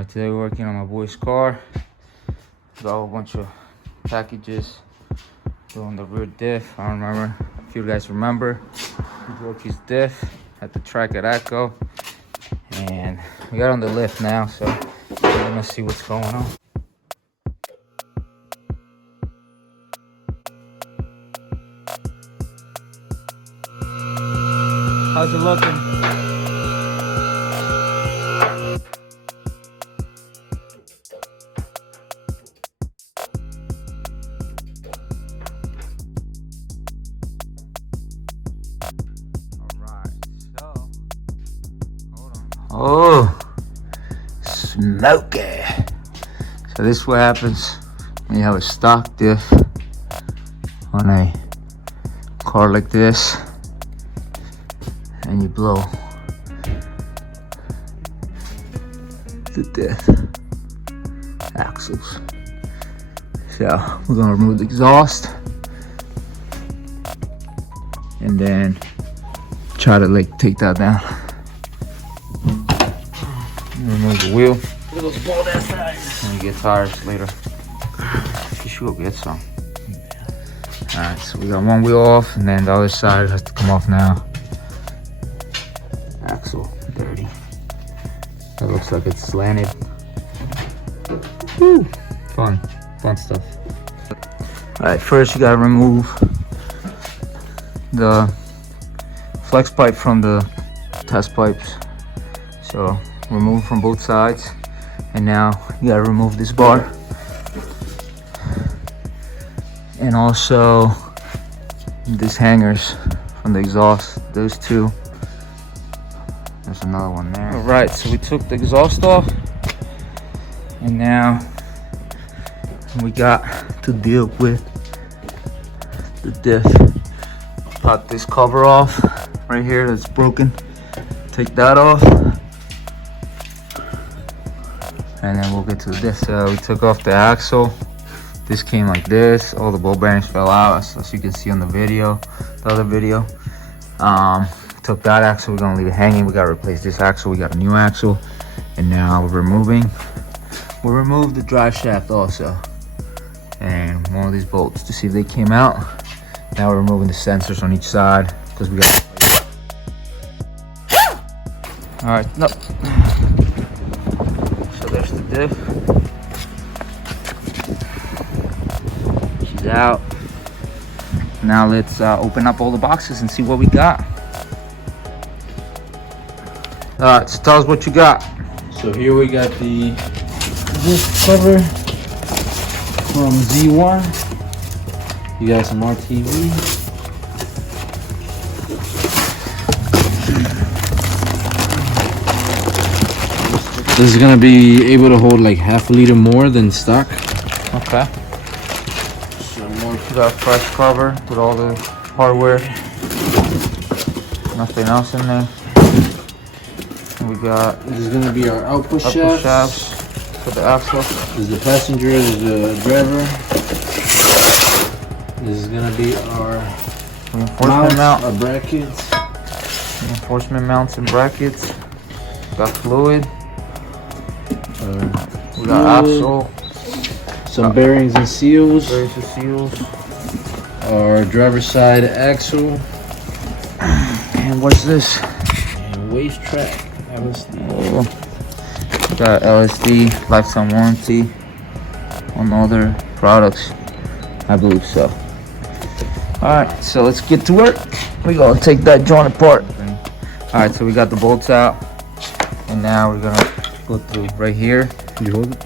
Alright, today we're working on my boy's car. Got a whole bunch of packages. Doing the rear diff. I don't remember if you guys remember. He broke his diff at the track at ATCO. And we got on the lift now, so we're gonna see what's going on. How's it looking? Oh, smoky. So this is what happens when you have a stock diff on a car like this and you blow the diff axles. So we're gonna remove the exhaust and then try to like take that down. Remove the wheel. And get tires later. You should go get some. Alright, so we got one wheel off and then the other side has to come off now. Axle dirty. That looks like it's slanted. Woo! Fun stuff. Alright, first you gotta remove the flex pipe from the test pipes. So remove from both sides, and now you gotta remove this bar, and also these hangers from the exhaust. Those two. There's another one there. All right, so we took the exhaust off, and now we got to deal with the diff. Pop this cover off right here that's broken. Take that off. And then we'll get to the diff. So we took off the axle. This came like this. All the ball bearings fell out, as you can see on the video, the other video. Took that axle. We're gonna leave it hanging. We gotta replace this axle. We got a new axle. And now we'll remove the drive shaft also, and one of these bolts to see if they came out. Now we're removing the sensors on each side because we got. All right, no. There's the diff. She's out. Now let's open up all the boxes and see what we got. Alright, so tell us what you got. So here we got the diff cover from Z1. You got some RTV. This is gonna be able to hold like half a liter more than stock. Okay. Some more. We got a fresh cover with all the hardware. Nothing else in there. And we got. This is gonna be our output shafts for the axle. This is the passenger. This is the driver. This is gonna be our reinforcement mount, our brackets. Reinforcement mounts and brackets. Got fluid. We got axle, some bearings and seals. Our driver's side axle. And what's this? And Wavetrac LSD. Oh. Got LSD lifetime warranty on other products, I believe so. All right, so let's get to work. We gonna take that joint apart. All right, so we got the bolts out, and now we're gonna go through right here. You hold it.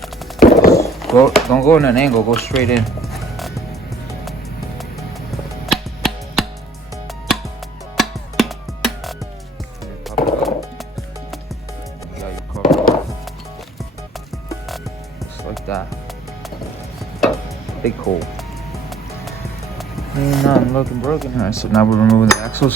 Don't go in an angle. Go straight in. Pop it up. You got your cover. Just like that. Big hole. Ain't nothing looking broken. All right, so now we're removing the axles.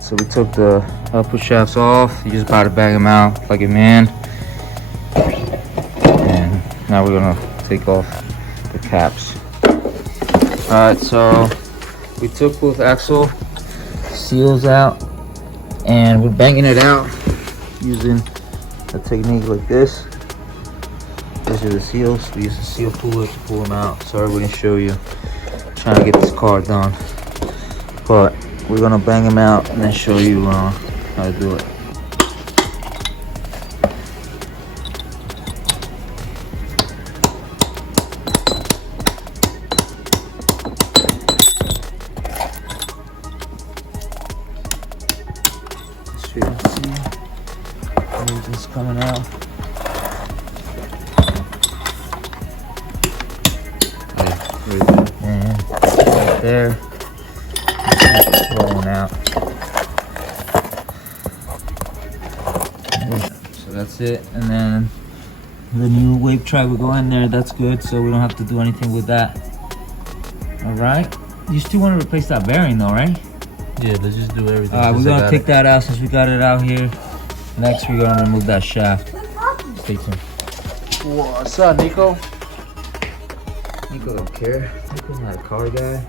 So we took the output shafts off. You just gotta bag them out like a man. And now we're gonna take off the caps. Alright, so we took both axle seals out and we're banging it out using a technique like this. These are the seals. We use a seal puller to pull them out. Sorry we didn't show you. I'm trying to get this car done, but we're gonna bang them out and then show you how to do it. So you can see everything's coming out. And right there, it's rolling out. So that's it. And then the new Wavetrac will go in there. That's good, so we don't have to do anything with that. All right. You still want to replace that bearing though, right? Yeah, let's just do everything. We're gonna take that out since we got it out here. Next, we're gonna remove that shaft. Stay tuned. What's up, Nico? Nico don't care. Nico's not a car guy.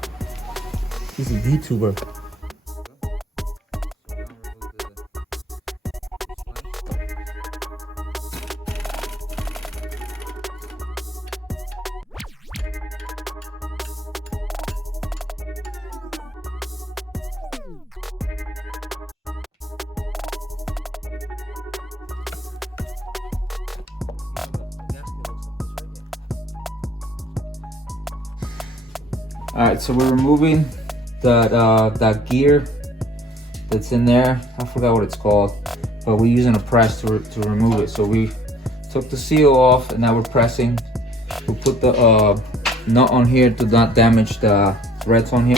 He's a YouTuber. Alright, so we're removing that gear that's in there. I forgot what it's called, but we're using a press to remove it. So we took the seal off and now we're pressing. We put the nut on here to not damage the threads on here.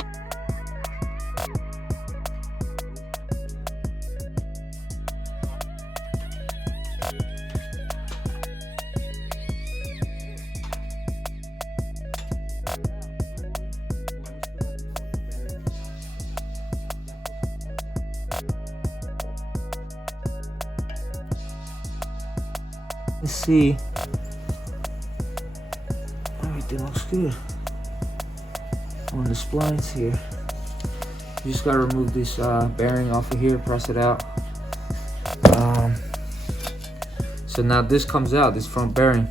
Let's see. Everything looks good on the splines here. You just gotta remove this bearing off of here, press it out. So now this comes out, this front bearing.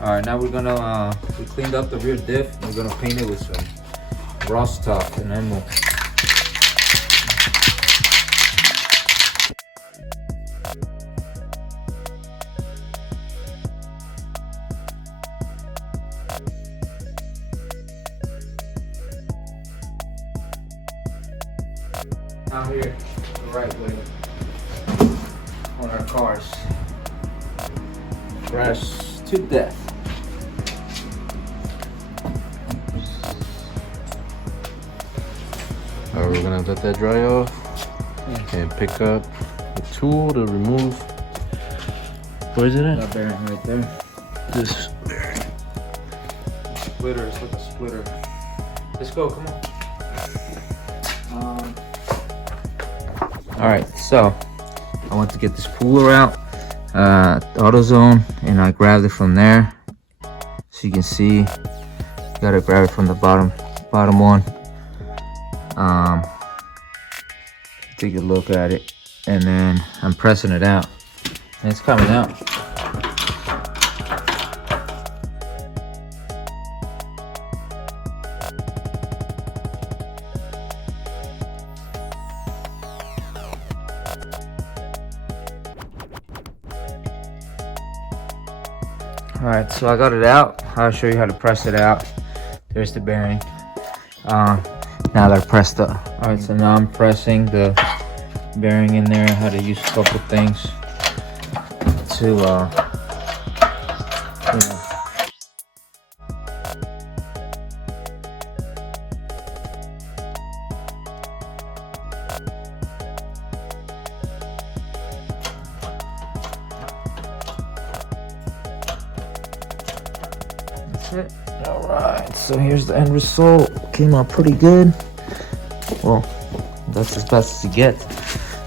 All right, now we're gonna we cleaned up the rear diff. We're gonna paint it with some rust top and then we'll. Now here, the right way on our cars. Crash to death. Alright, we're gonna let that dry off and pick up the tool to remove. Where is it at? That bearing right there. This bearing. Splitter, it's like a splitter. Let's go, come on. Alright, so I went to get this cooler out, AutoZone, and I grabbed it from there. So you can see, you gotta grab it from the bottom one. Take a look at it, and then I'm pressing it out, and it's coming out. Alright, so I got it out. I'll show you how to press it out. There's the bearing. Now I gotta press the. Alright, so now I'm pressing the bearing in there. How to use a couple things to, you know. It. All right, so here's the end result. Came out pretty good. Well, that's as best as you get,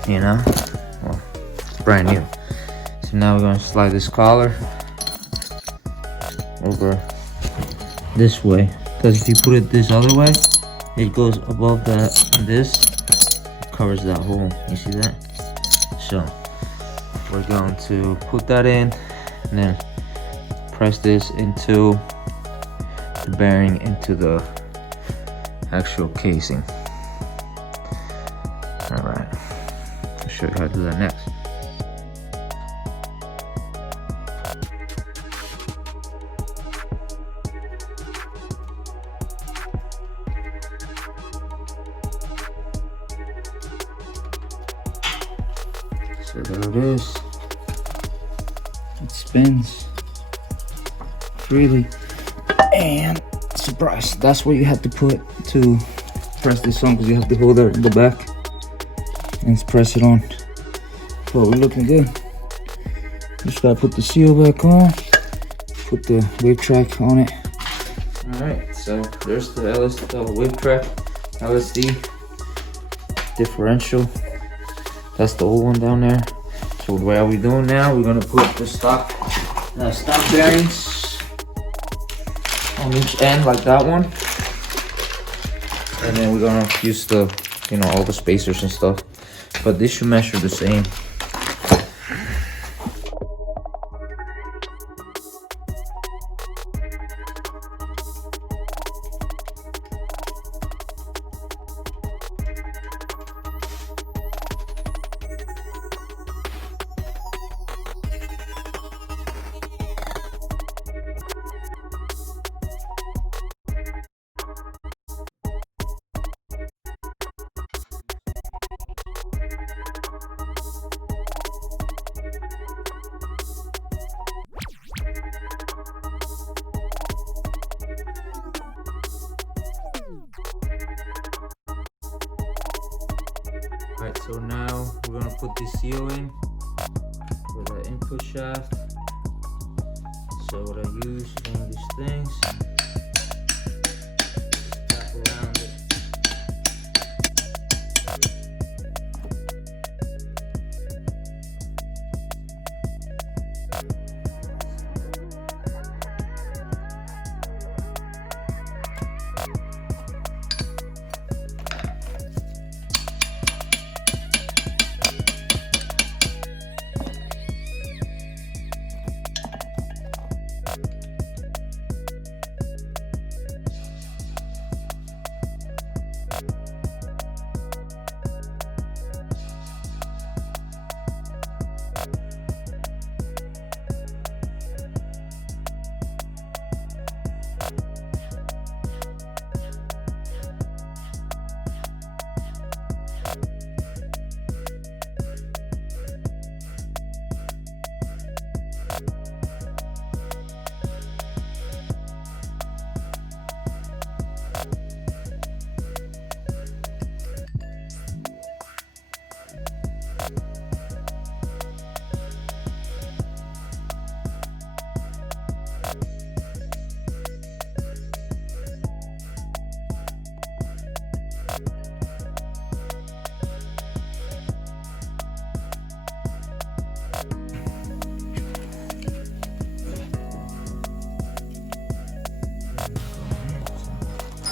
you know. Well, it's brand new. So now we're gonna slide this collar over this way, because if you put it this other way, it goes above this, it covers that hole. You see that? So we're going to put that in and then press this into the bearing into the actual casing. All right, I'll show you how to do that next. So there it is. It spins freely, and surprise, that's what you have to put to press this on, because you have to hold it in the back and press it on. So we're looking good. Just gotta put the seal back on, put the Wavetrac on it. All right, so there's the Wavetrac LSD differential. That's the old one down there. So what are we doing now? We're gonna put the stock bearings on each end like that one, and then we're gonna use the, you know, all the spacers and stuff. But this should measure the same. Alright, so now we're gonna put this seal in for the input shaft. So what I use is one of these things. Wrap around it.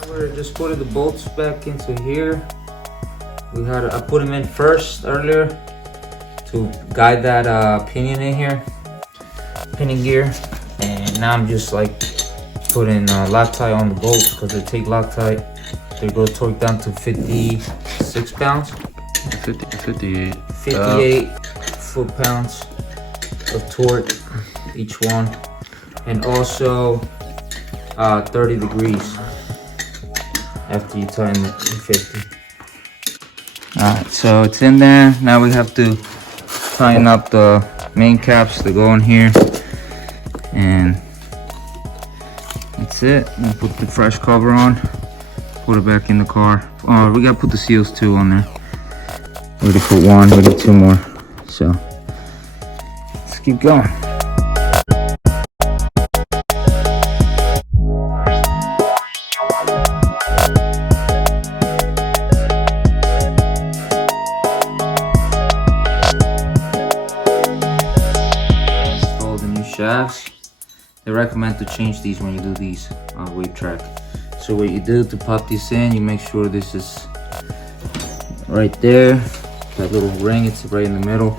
We're just putting the bolts back into here. I put them in first earlier to guide that pinion in here, pinion gear, and now I'm just like putting Loctite on the bolts, because they take Loctite. They go torque down to 56 pounds. 58 foot-pounds of torque each one, and also 30 degrees after you tighten it to 50. Alright, so it's in there. Now we have to tighten up the main caps that go in here, and that's it. We'll put the fresh cover on, put it back in the car. Oh, we gotta put the seals too on there. We already put one, we need two more. So let's keep going. Shafts. they recommend to change these when you do these on Wavetrac. So what you do to pop this in, you make sure this is right there. That little ring, it's right in the middle.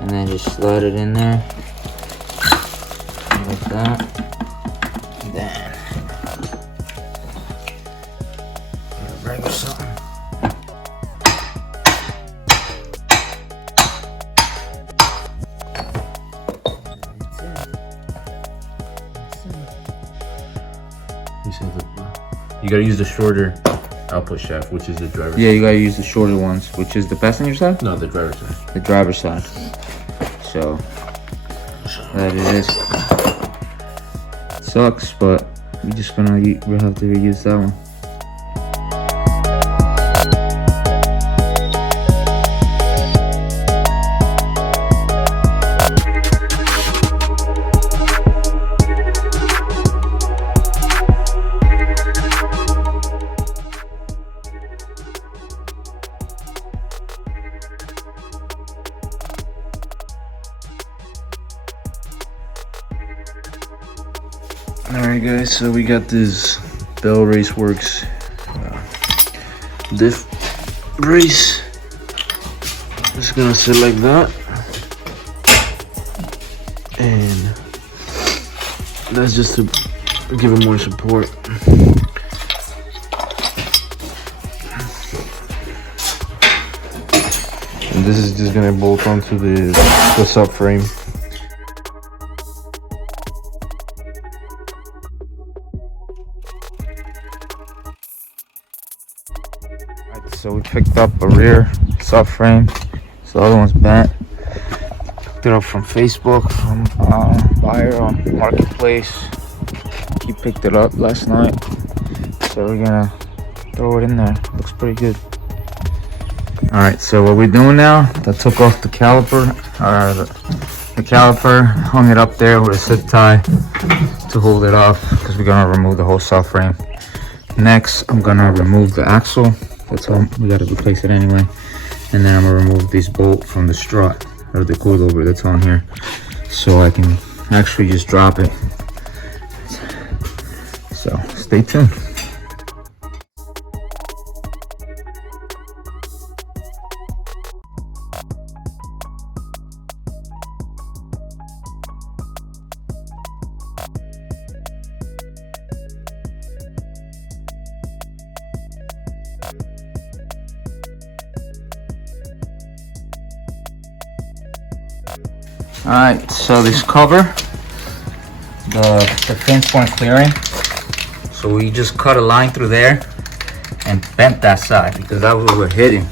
And then just slide it in there. Like that. And then get a ring or something. You gotta use the shorter output shaft, which is the driver's side. Yeah, you gotta use the shorter ones, which is the passenger side? No, the driver's side. The driver's side. So, that it is. Sucks, but we'll have to reuse that one. Alright guys, so we got this Bell Raceworks diff brace. It's gonna sit like that, and that's just to give it more support. And this is just gonna bolt onto the subframe. So we picked up a rear subframe. So the other one's bent. Picked it up from Facebook, from buyer on Marketplace. He picked it up last night. So we're gonna throw it in there. Looks pretty good. Alright, so what we're doing now, I took off the caliper, the caliper, hung it up there with a zip tie to hold it off, because we're gonna remove the whole subframe. Next, I'm gonna remove the axle. That's all, we gotta replace it anyway. And then I'm gonna remove this bolt from the strut, or the coilover that's on here, so I can actually just drop it. So stay tuned. Alright, so this cover, the pins weren't clearing, so we just cut a line through there and bent that side, because that was what we're hitting,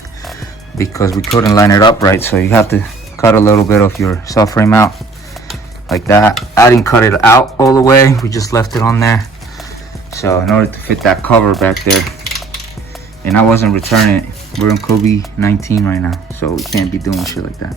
because we couldn't line it up right. So you have to cut a little bit of your subframe out like that. I didn't cut it out all the way, we just left it on there, so in order to fit that cover back there. And I wasn't returning it. We're in COVID-19 right now, so we can't be doing shit like that.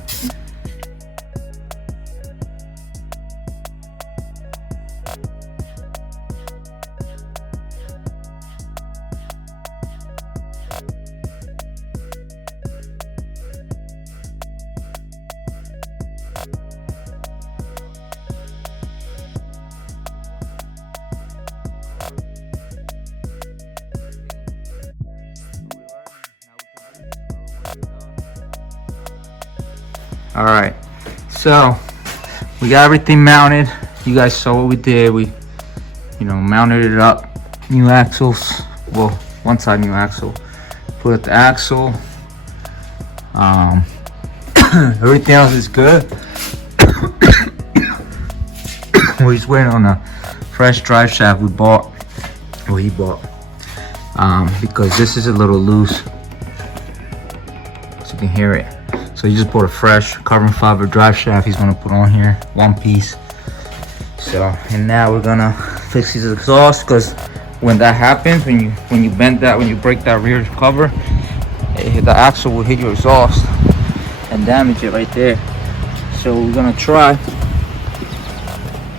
All right, so we got everything mounted. You guys saw what we did. We, mounted it up. New axles. Well, one side new axle. Put it the axle. Everything else is good. We're just waiting on a fresh drive shaft we bought. Well, he bought. Because this is a little loose, so you can hear it. So he just bought a fresh carbon fiber drive shaft he's gonna put on here, one piece. So, and now we're gonna fix his exhaust, because when that happens, when you bend that, when you break that rear cover, the axle will hit your exhaust and damage it right there. So we're gonna try.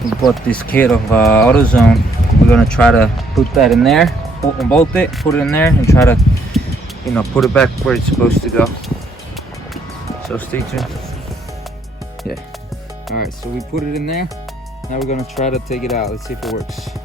We bought this kit of AutoZone. We're gonna try to put that in there, bolt it, put it in there, and try to, put it back where it's supposed to go. So stay tuned. Yeah. All right, so we put it in there. Now we're gonna try to take it out. Let's see if it works.